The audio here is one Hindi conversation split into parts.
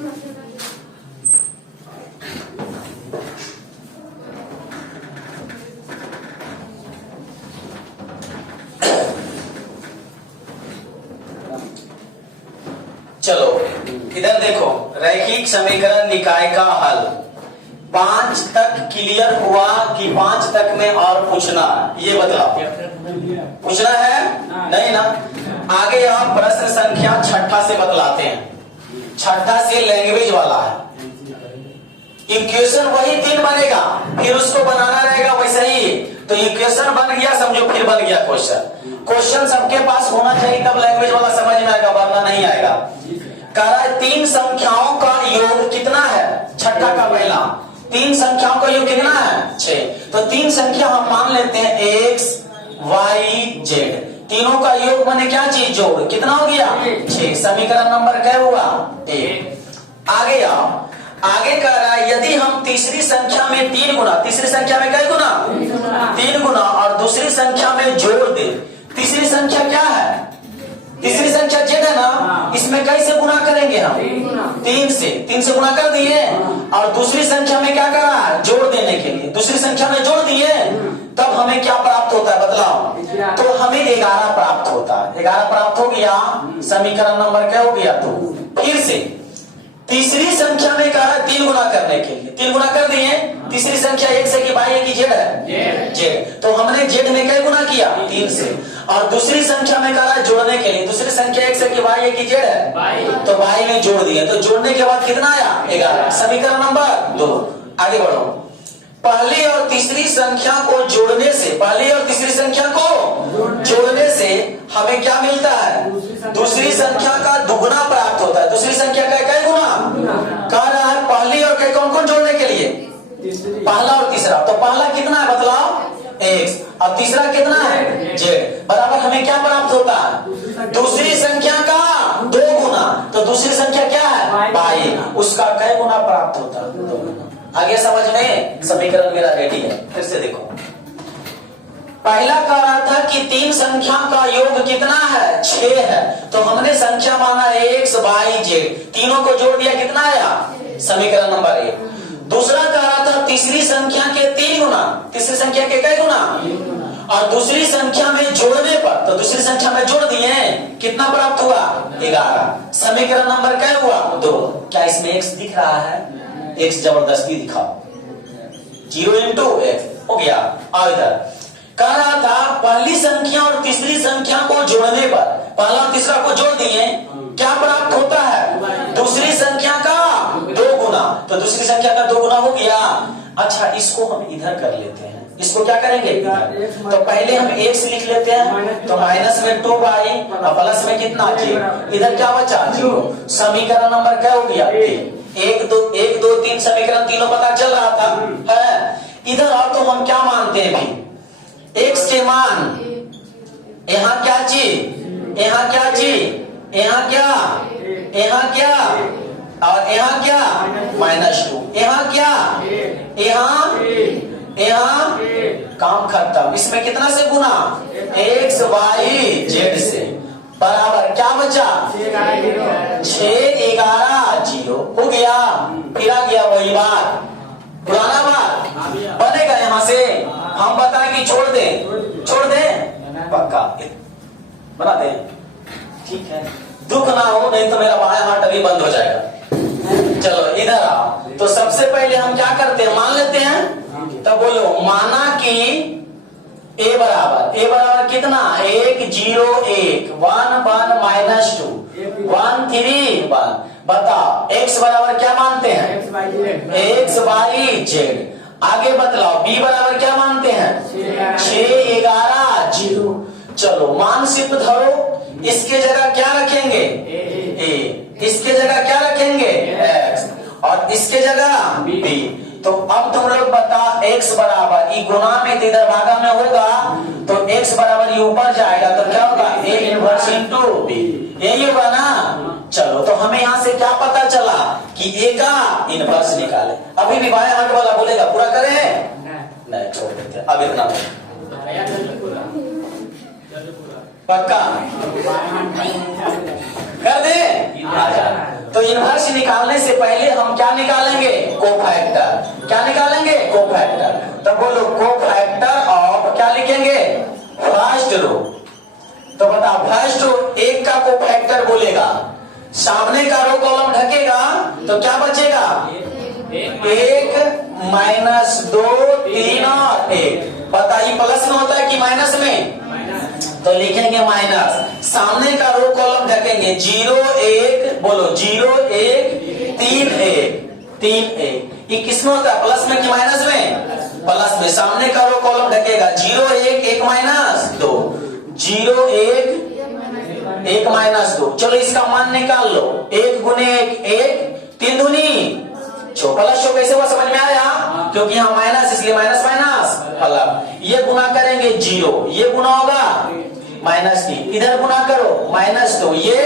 चलो इधर देखो, रैखिक समीकरण निकाय का हल 5 तक क्लियर हुआ कि 5 तक में और पूछना, ये बताओ। पूछना है नहीं ना? आगे हम प्रश्न संख्या 6 से बतलाते हैं। 6 से लैंग्वेज वाला है। इक्वेशन वही 3 बनेगा, फिर उसको बनाना रहेगा वैसे ही। तो इक्वेशन बन गया समझो, फिर बन गया क्वेश्चन। क्वेश्चन सबके पास होना चाहिए, तब लैंग्वेज वाला समझ में आएगा, वरना नहीं आएगा। कह रहा है 3 संख्याओं का योग कितना है? 6 का पहला 3 संख्याओं का योग कितना है? 6। तो 3 संख्या हम मान लेते हैं x, y, z। तीनों का योग बने क्या चीज? जोड़। कितना हो गया? 6। समीकरण नंबर क्या हुआ? 1। आगे आओ, आगे कह रहा है यदि हम तीसरी संख्या में 3 गुना, तीसरी संख्या में क्या गुना? 3 गुना, और दूसरी संख्या में जोड़ दे। तीसरी संख्या क्या है? तीसरी संख्या z है ना? इसमें कैसे गुना करेंगे हम? 3 से गुना कर दिए, और दूसरी संख्या में क्या कर रहा है? जोड़ देने के लिए दूसरी संख्या में जोड़ दिए, तब हमें क्या प्राप्त होता है बतलाओ? तो हमें 11 प्राप्त होता है। 11 प्राप्त हो गया। समीकरण नंबर क्या हो गया? 2। फिर से तीसरी संख्या में कहा 3 गुना करने के लिए 3 गुना कर दिए। तीसरी संख्या 1 से कि भाई की जेड है? जेड। तो हमने जेड में क्या गुना किया? 3 से। और दूसरी संख्या में कहा जोड़ने के लिए दूसरी संख्या 1 से कि भाई की जेड है, तो भाई में जोड़ दिया। तो जोड़ने के बाद कितना आया? 11। समीकरण नंबर 2। आगे बढ़ो। पहली और तीसरी संख्या को जोड़ने से, पहली और तीसरी संख्या को जोड़ने से हमें क्या मिलता है? दूसरी संख्या का दुगुना प्राप्त होता है। दूसरी संख्या का क्या गुना? कह रहा है पहली और कौन कौन जोड़ने के लिए? पहला और तीसरा। तो पहला कितना है बतलाओ? x, और तीसरा कितना है? z। बराबर हमें क्या प्राप्त होता है? दूसरी संख्या का 2 गुना। तो दूसरी संख्या क्या है? y, उसका कै गुना प्राप्त होता है? 2 गुना। आगे समझ में? समीकरण मेरा रेडी है। फिर से देखो, पहला कह रहा था कि 3 संख्या का योग कितना है? 6 है। तो हमने संख्या माना x, y, z, तीनों को जोड़ दिया, कितना आया? समीकरण नंबर 1। दूसरा कह रहा था तीसरी संख्या के 3 गुना, तीसरी संख्या के कै गुना? और दूसरी संख्या में जोड़ने पर, तो दूसरी संख्या में जोड़ दिए, कितना प्राप्त हुआ? 11। समीकरण नंबर क्या हुआ? 2। क्या इसमें x दिख रहा है? x जबरदस्ती दिखाओ। 0 into x हो गया। और इधर कह रहा था पहली संख्या और तीसरी संख्या को जोड़ने पर, पहला और तीसरा को जोड़ दिए, क्या प्राप्त होता है? दूसरी संख्या का 2 गुना। तो दूसरी संख्या का 2 गुना हो गया। अच्छा, इसको हम इधर कर लेते हैं। इसको क्या करेंगे? तो पहले हम x लिख लेते हैं, तो माइनस में 2y और प्लस में कितना? 3। इधर क्या बचा? 0। समीकरण नंबर क्या हो गया? 3। 1 2 3 समीकरण तीनों पता चल रहा था है। इधर और तो हम क्या मानते हैं भाई? x के मान, यहाँ क्या चीज? यहाँ क्या चीज? यहाँ क्या? यहाँ क्या? और यहाँ क्या? -2। यहाँ क्या? यहाँ काम खत्म। इसमें कितना से गुना? x, y, z से। बराबर क्या बचा? 6 11 0 हो गया। फिर आ गया वही बात, पुराना बात बनेगा। यहाँ से हम बताएं कि छोड़ दे, छोड़ दे, पक्का बना दे, ठीक है। दुख ना हो, नहीं तो मेरा बायां हाथ अभी बंद हो जाएगा। चलो इधर आओ। तो सबसे पहले हम क्या करते हैं? मान लेते हैं। तो बोलो, माना कि a बराबर कितना? 1 0 1 1 1 -2 1 3 1। बताओ x बराबर क्या मानते हैं? x y z। आगे बतलाओ b बराबर क्या मानते हैं? 6 11 0। चलो मान सिर्फ धरो। इसके जगह क्या रखेंगे? a। इसके जगह क्या रखेंगे? x। और इसके जगह b। तो अब तुम लोग बता, x बराबर ई गुना में इधर भागा में होगा, तो x बराबर ये ऊपर जाएगा, तो क्या होगा? a inverse into b। यही होगा ना? चलो, तो हमें यहाँ से क्या पता चला कि a का इनवर्स निकाले। अभी भी बाएं हाथ वाला बोलेगा पूरा करें? नहीं, छोड़ देते। अब इतना पक्का कर दे। तो इनवर्स निकालने से पहले हम क्या निकालेंगे? कोफैक्टर। क्या निकालेंगे? कोफैक्टर। तो बोलो कोफैक्टर ऑफ क्या लिखेंगे? First row. तो बता फर्स्ट रो एक का कोफैक्टर बोलेगा, सामने का रो कॉलम ढकेगा तो क्या बचेगा? 1 माइनस 2 3 और 1। बताइए प्लस में होता है कि माइनस में? तो लिखेंगे माइनस। सामने का रो कॉलम ढकेंगे 0 1, बोलो 0 1 3 1 3 1। ये किसमें होता है? प्लस में कि माइनस में? प्लस में। सामने का रो कॉलम ढकेगा 0 1 1 माइनस 2, 0 1 1 माइनस 2। चलो इसका मान निकाल लो। 1 गुने 1 1, 3 दूनी प्लस शो कैसे हुआ समझ में आया? क्योंकि यहाँ माइनस इसलिए माइनस माइनस प्लस। ये गुना करेंगे 0, ये गुना होगा -3, इधर गुना करो -2, ये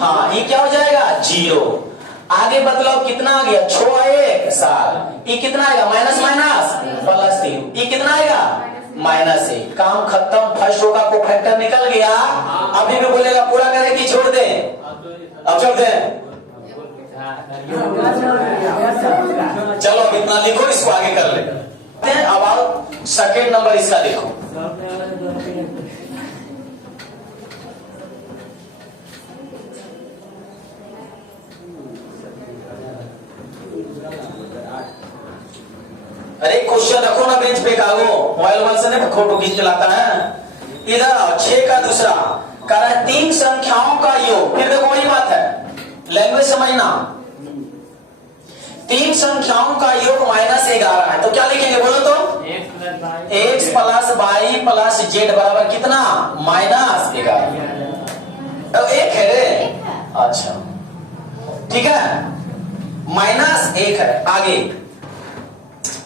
हाँ ये क्या हो जाएगा? 0। आगे बदलाव कितना आ गया? 6 1 7। ये कितना आएगा? Minus minus +3। ये कितना आएगा? -1। काम खत्म। फर्स्ट रो का कोफैक्टर निकल गया। अभी भी बोलेगा पूरा करें कि छोड़ दें? अब छोड़ दें। चलो अब इतना लिखो, इसको आगे कर ले। अब आओ सेकेंड नंबर इसका देखो। अरे क्वेश्चन रखो ना बेंच पे, कागो मोबाइल से नहीं फोटो खींच चलाता है। इधर 6 का दूसरा कह रहा है 3 संख्याओं का योग। फिर देखो वही बात है, लैंग्वेज समझना। 3 संख्याओं का योग -11 है तो क्या लिखेंगे बोलो तो? x plus y plus z बराबर कितना? -11। तो 1 है रे। अच्छा ठीक है, -1 है। आगे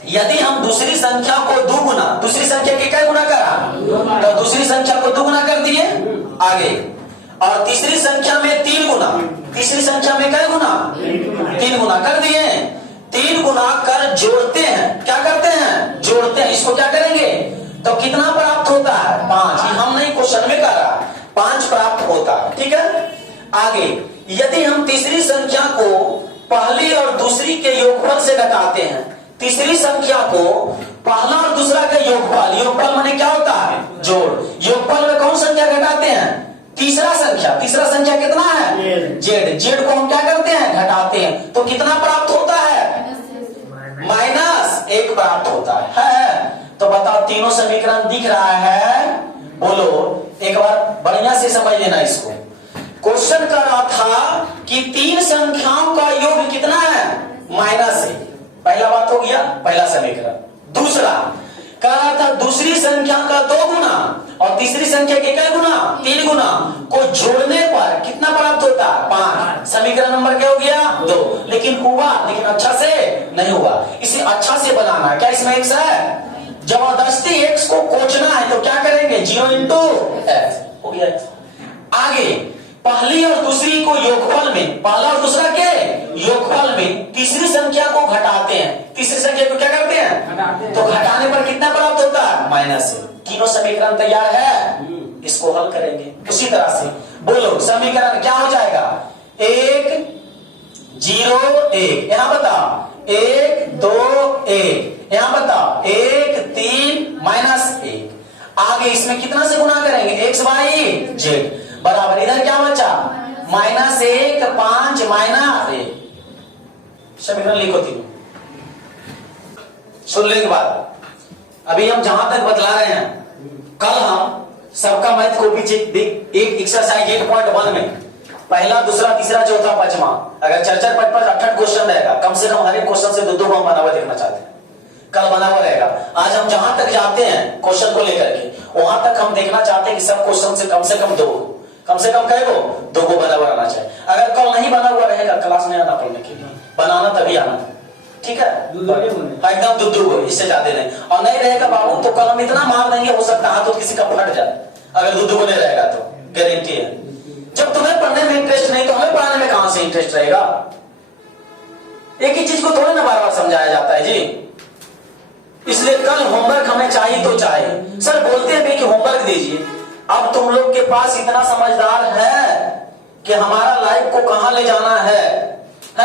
यदि हम दूसरी संख्या को दुगुना, दूसरी संख्या के क्या गुना करा? तो दूसरी संख्या को दुगुना कर दिए। आगे और तीसरी संख्या में 3 गुना, तीसरी संख्या में क्या गुना? 3 गुना कर दिए। 3 गुना कर जोड़ते हैं। क्या करते हैं? जोड़ते हैं। इसको क्या करेंगे? तो कितना प्राप्त होता है? 5। हम नहीं क्वेश्चन में करा, 5 प्राप्त होता है। ठीक है। आगे यदि हम तीसरी संख्या को पहली और दूसरी के योगफल से घटाते हैं, तीसरी संख्या को पहला और दूसरा का योगफल, योगफल माने क्या होता है? जोड़। योगफल में कौन संख्या घटाते हैं? तीसरा संख्या। तीसरा संख्या कितना है? जेड। जेड को हम क्या करते हैं? घटाते हैं। तो कितना प्राप्त होता है? -1 प्राप्त होता है। तो बताओ तीनों समीकरण दिख रहा है? बोलो एक बार बढ़िया से समझ लेना इसको। क्वेश्चन कर रहा था कि 3 संख्याओं का योग कितना है? -1। पहला बात हो गया, पहला समीकरण। दूसरा कह रहा था दूसरी संख्या का 2 गुना और तीसरी संख्या के क्या गुना? 3 गुना को जोड़ने पर कितना प्राप्त होता? 5। समीकरण नंबर क्या हो गया? 2। लेकिन हुआ, लेकिन अच्छा से नहीं हुआ। इसे अच्छा से बनाना है। क्या इसमें x है? जबरदस्ती x को कोचना है तो क्या करेंगे? 0 इंटू x हो गया। आगे पहली और दूसरी को योगफल में, पहला और दूसरा के योगफल में तीसरी संख्या को घटाते हैं। तीसरी संख्या को क्या करते हैं? तो घटाने पर कितना प्राप्त होता है? -1। तीनों समीकरण तैयार है, इसको हल करेंगे। उसी तरह से बोलो समीकरण क्या हो जाएगा? 1 0 1। यहां बताओ 1 2 1। यहां बताओ 1 3 -1। आगे इसमें कितना से गुना करेंगे? x y z बराबर। इधर क्या बचा? -1 5 -1। समीकरण लिखो तीनों। सुन लेने के बाद अभी हम जहां तक बतला रहे हैं, कल हम सबका मैथ को पीछे एक एक्सरसाइज 8.1 में पहला दूसरा तीसरा चौथा पांचवा अगर 4 5 5 8 क्वेश्चन रहेगा, कम से कम हर एक क्वेश्चन से 2 हम बना हुआ देखना चाहते हैं। कल बना हुआ रहेगा। आज हम जहां तक जाते हैं क्वेश्चन को लेकर के, वहां तक हम देखना चाहते हैं कि सब क्वेश्चन से कम 2, कम से कम कई को 2 को बना हुआ रहना चाहिए। अगर कल नहीं बना हुआ रहेगा क्लास में आना पढ़ने के लिए, बनाना तभी आना। ठीक है, एकदम 2 को, इससे ज्यादा नहीं। और नहीं रहेगा बाबू तो कल हम इतना मार देंगे, हो सकता है तो किसी का फट जाए। अगर 2 को नहीं रहेगा तो गारंटी है। जब तुम्हें पढ़ने में इंटरेस्ट नहीं तो हमें पढ़ाने में कहां से इंटरेस्ट रहेगा? एक ही चीज को थोड़ी ना बार बार समझाया जाता है जी। इसलिए कल होमवर्क हमें चाहिए तो चाहिए। सर बोलते हैं कि होमवर्क दीजिए। अब तुम लोग के पास इतना समझदार है कि हमारा लाइफ को कहां ले जाना है ना।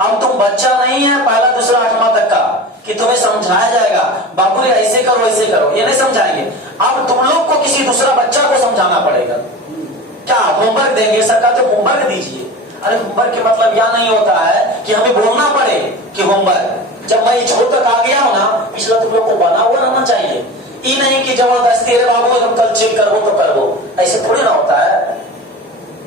अब तुम बच्चा नहीं है पहला दूसरा आठवां तक का कि तुम्हें समझाया जाएगा बाबू रे ऐसे करो ऐसे करो, ये नहीं समझाएंगे। अब तुम लोग को किसी दूसरा बच्चा को समझाना पड़ेगा। क्या होमवर्क देंगे, सरकार तो होमवर्क दीजिए। अरे होमवर्क के मतलब यह नहीं होता है कि हमें बोलना पड़े कि होमवर्क। जब मैं छोड़ तक आ गया हूं ना, पिछला तुम लोग को बना हुआ रहना चाहिए। ये नहीं कि जबरदस्ती अरे बाबू हम कल चेक करो तो करो, ऐसे थोड़ी ना होता है।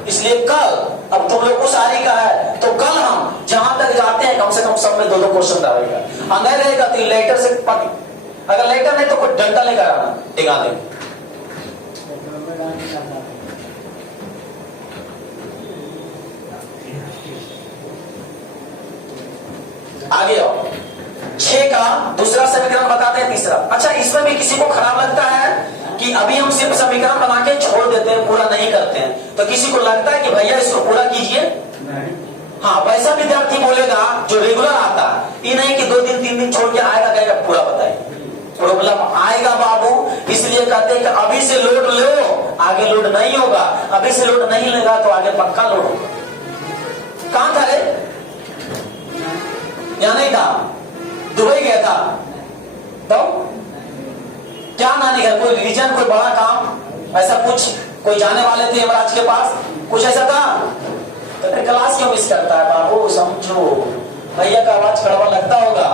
इसलिए कल अब तुम लोग को सारी का है तो कल हम जहां तक जाते हैं कम से कम सब में 2-2 क्वेश्चन रहेगा। अगर रहेगा तो लेटर से अगर लेटर नहीं तो कोई डंडा लेकर आना, टिका देंगे। आगे आओ। 6 का दूसरा समीकरण बताते हैं, तीसरा। अच्छा, इसमें भी किसी को खराब लगता है कि अभी हम सिर्फ समीकरण बना के छोड़ देते हैं, पूरा नहीं करते हैं, तो किसी को लगता है कि भैया इसको पूरा कीजिए। हाँ, वैसा विद्यार्थी बोलेगा जो रेगुलर आता है, ये नहीं कि 2 दिन 3 दिन छोड़ के आएगा कहेगा पूरा बताइए। प्रॉब्लम आएगा बाबू, इसलिए कहते हैं कि अभी से लोड लो, आगे लोड नहीं होगा। अभी से लोड नहीं लेगा तो आगे पक्का लोड होगा। कहां था रे? या नहीं था? दुबई गया था तो क्या नानी घर कोई रीजन, कोई बड़ा काम, ऐसा कुछ, कोई जाने वाले थे यमराज के पास, कुछ ऐसा था? तो फिर क्लास क्यों मिस करता है बाबू? समझो, भैया का आवाज कड़वा लगता होगा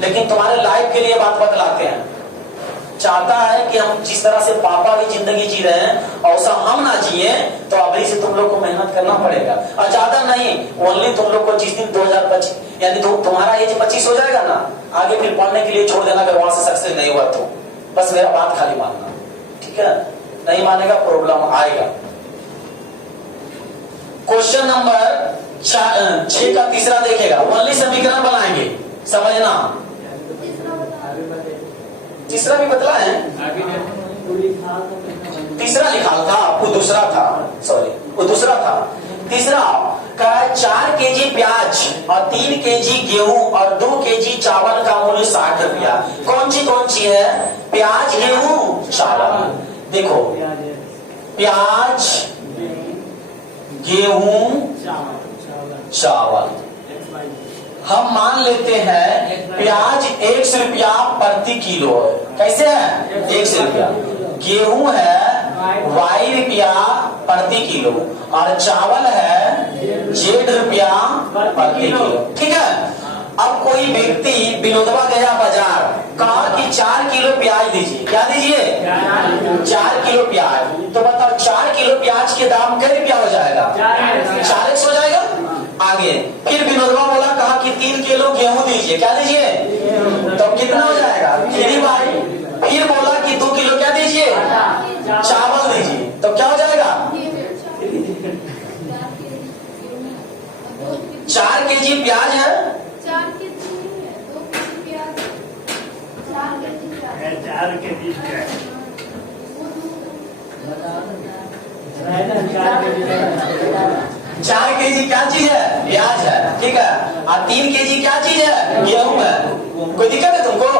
लेकिन तुम्हारे लाइफ के लिए बात बतलाते हैं। चाहता है कि हम जिस तरह से पापा की जिंदगी जी रहे हैं और हम ना जिए, तो अभी से तुम लोग को मेहनत करना पड़ेगा। और ज्यादा नहीं, ओनली तुम लोग को जिस दिन 2025 यानी तुम्हारा एज 25 हो जाएगा ना, आगे फिर पढ़ने के लिए छोड़ देना अगर वहां से सक्सेस नहीं हुआ तो। बस मेरा बात खाली मानना, ठीक है? नहीं मानेगा प्रॉब्लम आएगा। क्वेश्चन नंबर 6 का तीसरा देखेगा, ओनली समीकरण बनाएंगे, समझना। तीसरा भी बतला है, तीसरा लिखा था, वो दूसरा था, सॉरी वो दूसरा था। तीसरा का 4 केजी प्याज और 3 केजी गेहूं और 2 केजी चावल का मूल्य 60 रुपया। कौन सी है? प्याज, गेहूं, चावल। देखो, प्याज, गेहूं, चावल। हम मान लेते हैं प्याज 100 रुपया प्रति किलो है। कैसे है? 100 रुपया। गेहूं है Y रुपया प्रति किलो और चावल है Z रुपया प्रति किलो, ठीक है? अब कोई व्यक्ति विनोदवा गया बाजार, कहा कि 4 किलो प्याज दीजिए। क्या दीजिए? 4 किलो प्याज। तो बताओ 4 किलो प्याज के दाम कितने रुपया हो जाएगा? 40 हो जाएगा। आगे फिर विनोदवा बोला, कहा कि 3 किलो गेहूं दीजिए। क्या दीजिए? तो कितना हो जाएगा? 3 भाई। फिर बोला कि 2 किलो क्या दीजिए? चावल दीजिए। तो क्या हो जाएगा? 4 केजी प्याज है, 4 केजी नहीं है, 2 केजी प्याज, 4 केजी प्याज, 4 केजी प्याज, 4 केजी क्या चीज है? प्याज है, ठीक है? और 3 केजी क्या चीज है? गेहूं है। कोई दिक्कत है तुमको?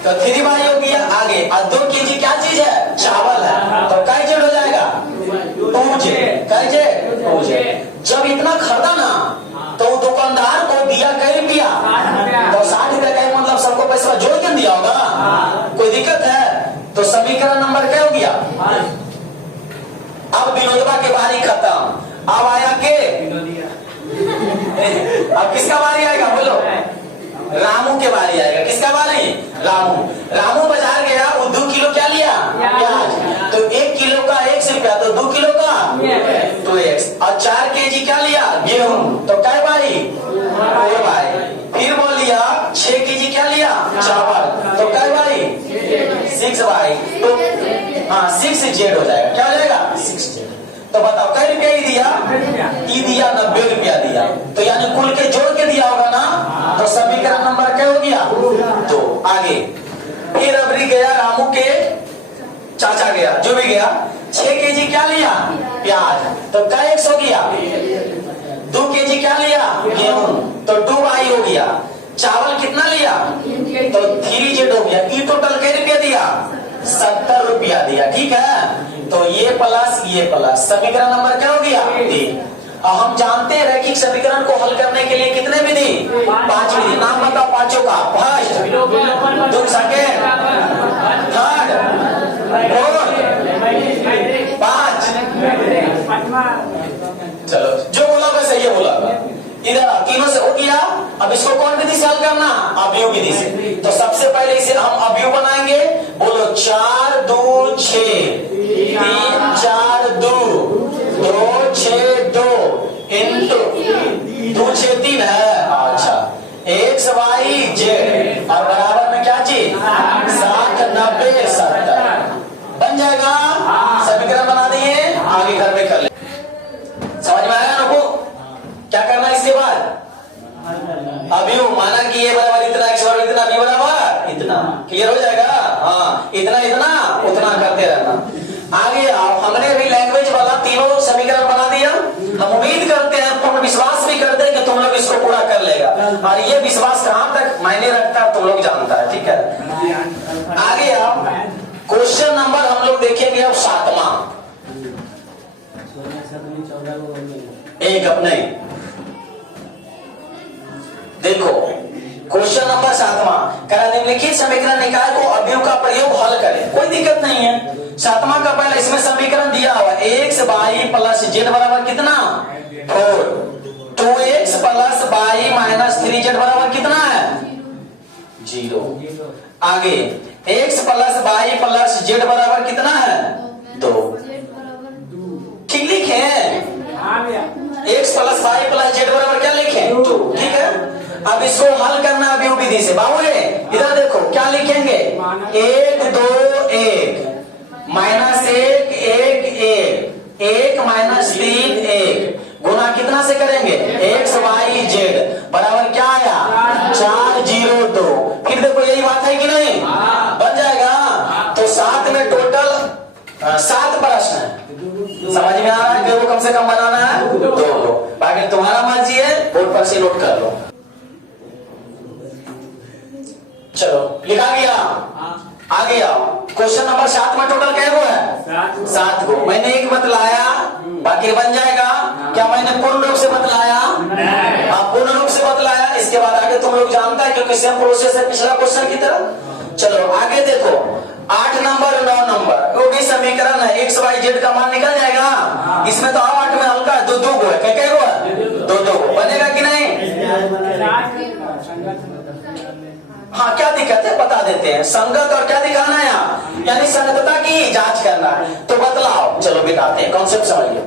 तो 3 भाई हो गया। आगे और 2 केजी क्या चीज है? चावल है। तो कै जेड हो जाएगा? 2 जेड। कै जेड? 2 जेड। जब इतना खरीदा ना तो दुकानदार को दिया कै रुपया? तो 60 रुपया का मतलब सबको पैसा जोड़ के दिया होगा। कोई दिक्कत है? तो समीकरण नंबर क्या हो गया? अब विनोदवा के बारी खत्म। अब आया के अब किसका बारी आएगा? बोलो। रामू के बारी आएगा। किसका बारी? रामू। रामू बाजार गया, वो 2 किलो क्या लिया? प्याज। तो 1 किलो का 100 रुपया, तो 2 किलो का 2x। और 4 केजी क्या लिया? गेहूं। तो क्या भाई? 2 भाई। फिर बोल लिया 6 केजी क्या लिया? चावल। तो क्या भाई? 6 भाई। तो हाँ 6 जेड हो जाएगा। क्या हो जाएगा? 6 जेड। तो बताओ कै रुपया ही दिया? ई दिया 90 रुपया दिया। तो यानी कुल के जोड़ के दिया होगा ना। तो समीकरण नंबर क्या हो गया? 2। आगे फिर अबरी गया रामू के चाचा गया, जो भी गया, 6 केजी क्या लिया? प्याज। तो क्या 100 हो गया? 2 केजी क्या लिया? गेहूं। तो 2 भाई हो गया। चावल कितना लिया? तो 3 जेड हो गया। ई टोटल कै रुपया दिया? 70 रुपया दिया, ठीक है? तो ये प्लस समीकरण नंबर क्या हो गया 3। अब हम जानते हैं रैखिक समीकरण को हल करने के लिए कितने विधि 5 विधि। नाम बताओ पांचों का। First, second, third, fourth, 5। चलो जो बोला मैं सही है बोला। इधर तीनों से हो गया। अब इसको कौन विधि से हल करना अवयव विधि से। तो सबसे पहले इसे हम अवयव बनाएंगे। बोलो 4 2 6 3 4 2 2 6 2 इंटू 2 6 3 है। अच्छा x y z और बराबर में क्या चीज 60 90 70 बन जाएगा। समीकरण बना दिए। आगे घर में कर ले। समझ में आया ना? क्या करना इसके बाद अवयव माना कि ये बराबर इतना x बराबर इतना b बराबर इतना। क्लियर हो जाएगा। हाँ इतना इतना उतना करते रहना। आगे आओ। हमने अभी लैंग्वेज वाला तीनों समीकरण बना दिया। हम उम्मीद करते हैं पूर्ण विश्वास भी करते हैं कि तुम लोग इसको पूरा कर लेगा। और ये विश्वास कहां तक मायने रखता है तुम लोग जानता है। ठीक है आगे आओ। क्वेश्चन नंबर हम लोग देखेंगे अब 7वां। एक अपने देखो क्वेश्चन नंबर 7वां कह निम्नलिखित समीकरण निकाय को अवयव का प्रयोग हल करें। कोई दिक्कत नहीं है। 7वां का पहले इसमें समीकरण दिया हुआ x y प्लस z बराबर कितना 4। 2x plus y minus 3z बराबर कितना है 0। आगे x plus y plus z बराबर कितना है 2। ठीक लिखे x plus y plus z बराबर क्या लिखे 2। ठीक है अब इसको हल करना अवयव विधि से। बाबू इधर देखो क्या लिखेंगे 1 2 1 माइनस 1 1 1 1 माइनस 3 1 गुना कितना से करेंगे x y z बराबर क्या आया 4 0 2। फिर देखो यही बात है कि नहीं बन जाएगा। तो 7 में टोटल 7 प्रश्न है। समझ में आ रहा है कि वो कम से कम बनाना है 2। बाकी तुम्हारा मर्जी है बोर्ड पर से नोट कर लो। चलो लिखा गया। आगे आओ। क्वेश्चन नंबर 7 में टोटल क्या हुआ है 7 को। मैंने एक बतलाया बाकी बन जाएगा। क्या मैंने पूर्ण रूप से बतलाया पूर्ण रूप से बतलाया। इसके बाद आगे तुम लोग जानता है क्योंकि सेम प्रोसेस है पिछला क्वेश्चन की तरह। चलो आगे देखो 8 नंबर 9 नंबर वो भी समीकरण है x y z का मान निकल जाएगा। इसमें तो 8 में हल्का 2 2 को है क्या को है 2 2 को बनेगा कि नहीं। हाँ क्या दिक्कत है बता देते हैं। संगत और क्या दिखाना है यहाँ यानी संगतता की जांच करना है। तो बतलाओ चलो बिठाते हैं कॉन्सेप्ट समझिए।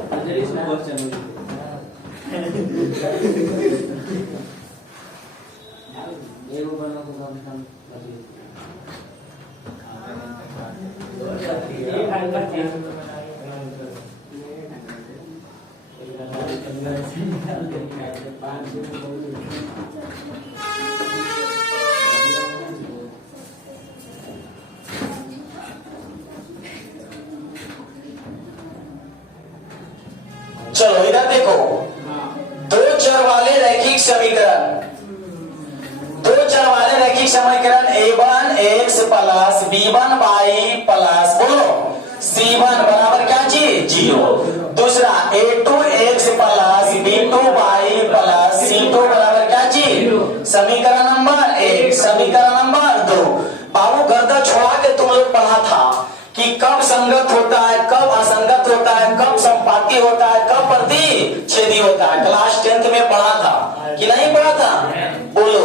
चलो इधर देखो 2 चर वाले रैखिक समीकरण 2 चर वाले रैखिक समीकरण a1 x plus b1 y plus बोलो c1 बराबर क्या चीज 0। दूसरा a2 x plus b2 y plus c2 बराबर क्या चीज समीकरण नंबर 1 समीकरण नंबर 2। बाबू गर्दा छोड़ा के तुम लोग पढ़ा था कि कब संगत होता है कब असंगत होता है कब संपाती होता है कब प्रतिच्छेदी होता है। क्लास 10th में पढ़ा था कि नहीं पढ़ा था बोलो।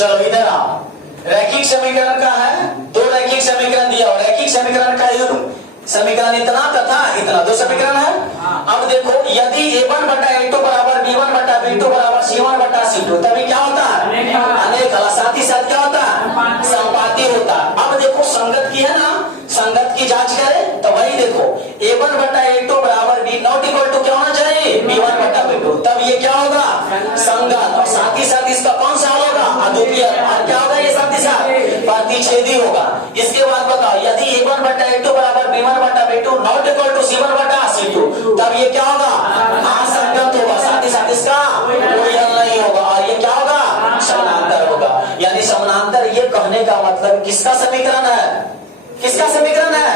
चलो इधर आओ, रैखिक समीकरण का है, दो रैखिक समीकरण दिया और रैखिक समीकरण का समीकरण इतना तथा इतना, दो समीकरण है। अब देखो यदि a1 बटा a2 बराबर b1 बटा b2 बराबर c1 बटा c2, तभी क्या होता है? अनेक हल। साथ ही साथ क्या होता है? संपाती होता है। अब देखो संगत की है ना, संगत की जांच करें तो वही देखो a1 बटा a2 बराबर b नॉट इक्वल टू क्या होना चाहिए? b1 बटा b2, तब ये क्या होगा? संगत। और साथ ही साथ इसका कौन सा हल होगा? अद्वितीय। और क्या होगा ये साथ ही साथ? प्रतिच्छेदी होगा। इसके बाद बताओ यदि a1 बटा a2 बराबर b1 बटा b2 not equal to c1 बटा c2, तब ये क्या होगा? असंगत होगा। साथ ही साथ इसका कोई हल नहीं होगा। और ये क्या होगा? समानांतर होगा। यानी समानांतर, ये कहने का मतलब किसका समीकरण है? किसका समीकरण है?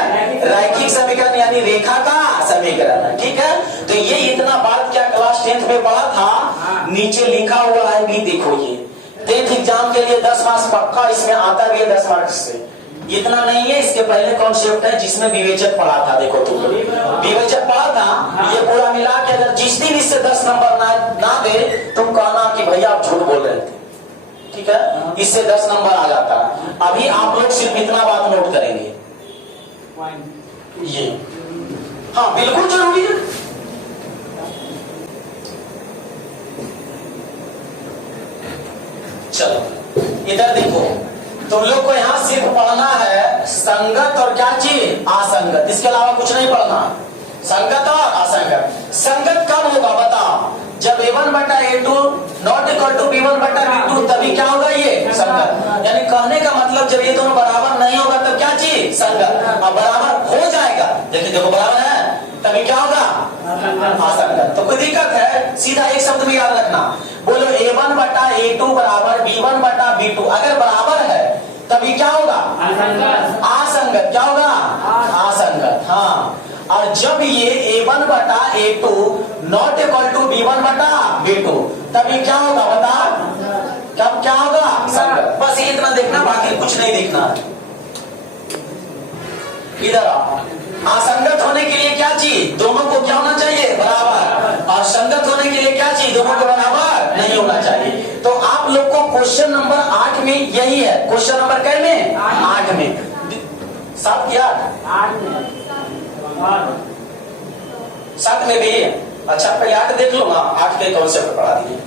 रैखिक समीकरण, यानी रेखा का समीकरण है। ठीक है, तो ये इतना बात क्या क्लास 10th में पढ़ा था, नीचे लिखा हुआ है भी देखो। ये 10th एग्जाम के लिए 10 मार्क्स पक्का इसमें आता भी है 10 मार्क्स से। इतना नहीं है, इसके पहले कॉन्सेप्ट है जिसमें विवेचक पढ़ा था। देखो तुम विवेचक पढ़ा था, ये पूरा मिला के अगर जिस दिन इससे 10 नंबर ना दे तुम कहना कि भैया आप झूठ बोल रहे थे। ठीक है, इससे 10 नंबर आ जाता है। अभी आप लोग सिर्फ इतना बात नोट करेंगे, ये हाँ बिल्कुल जरूरी है। चलो इधर देखो, तुम लोग को यहाँ सिर्फ पढ़ना है संगत और क्या चीज? असंगत। इसके अलावा कुछ नहीं पढ़ना। संगत और असंगत। संगत कब होगा बताओ? जब a1 बटा a2 not equal to b1 बटा b2, तभी क्या होगा? ये संगत। यानी कहने का मतलब जब ये दोनों बराबर नहीं होगा तब क्या चीज? संगत। और बराबर हो जाएगा, देखिए देखो बराबर है, तभी क्या होगा? असंगत। तो कोई दिक्कत है? सीधा एक शब्द में याद रखना, बोलो a1 बटा a2 बराबर b1 बटा b2, अगर बराबर है तभी क्या होगा? असंगत। क्या होगा? असंगत। हाँ, और जब ये a1 बटा a2 not equal to b1 बटा b2, तभी क्या होगा बता? कब क्या होगा? संगत। बस ये इतना देखना, बाकी कुछ नहीं देखना। इधर आओ, असंगत होने के लिए क्या चीज? दोनों को क्या होना चाहिए? बराबर। और संगत होने के लिए क्या चीज? दोनों को बराबर नहीं होना चाहिए। तो आप लोग को क्वेश्चन नंबर 8 में यही है। क्वेश्चन नंबर कै में? 8 में। 7 की 8 7 में भी है। अच्छा पहले 8 देख लो ना, 8 के कॉन्सेप्ट पढ़ा दिए।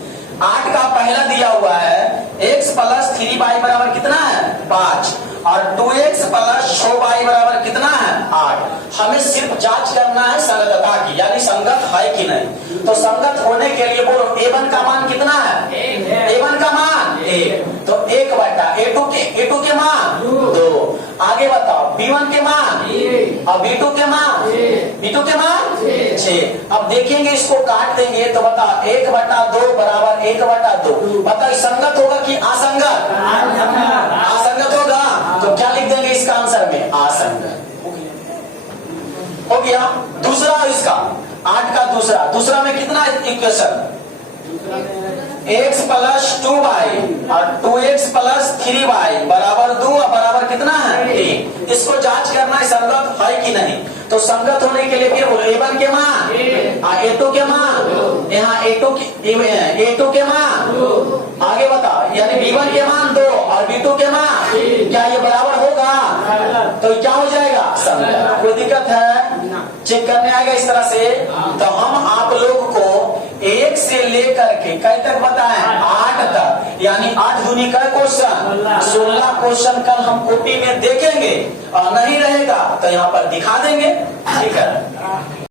8 का पहला दिया हुआ है x प्लस 3y बराबर कितना है? 5, और 2x प्लस 6y बराबर कितना है? 8। हमें सिर्फ जांच करना है संगतता की, यानी संगत है कि नहीं। तो संगत होने के लिए बोलो a1 का मान कितना है? a1 का मान 1, तो 1 बटा a2 के मान 2। आगे बताओ b1 के मान और b2 के मान 6। अब देखेंगे इसको काट देंगे तो बताओ 1 बटा 2 बराबर 1 बटा 2। बताओ संगत होगा कि असंगत? असंगत होगा, तो क्या लिख देंगे इसका आंसर में? असंगत। हो गया। दूसरा इसका 8 का दूसरा में कितना इक्वेशन? x प्लस 2y और 2x प्लस 3y बराबर 2 और बराबर कितना है? 1। इसको जांच करना है संगत है कि नहीं। तो संगत होने के लिए फिर बोलो a1 के मान, a2 के मान, यहाँ a2 के मान, आगे बताओ यानी b1 के मान 2 और b2 के मान, क्या ये बराबर होगा? तो क्या हो जाएगा? संगत। कोई दिक्कत है? चेक करने आएगा इस तरह से। तो हम आप लोग को 1 से लेकर के कई तक बताएं? 8 तक, यानी 8 दूनी का क्वेश्चन 16 क्वेश्चन कल हम कॉपी में देखेंगे, और नहीं रहेगा तो यहाँ पर दिखा देंगे। ठीक है।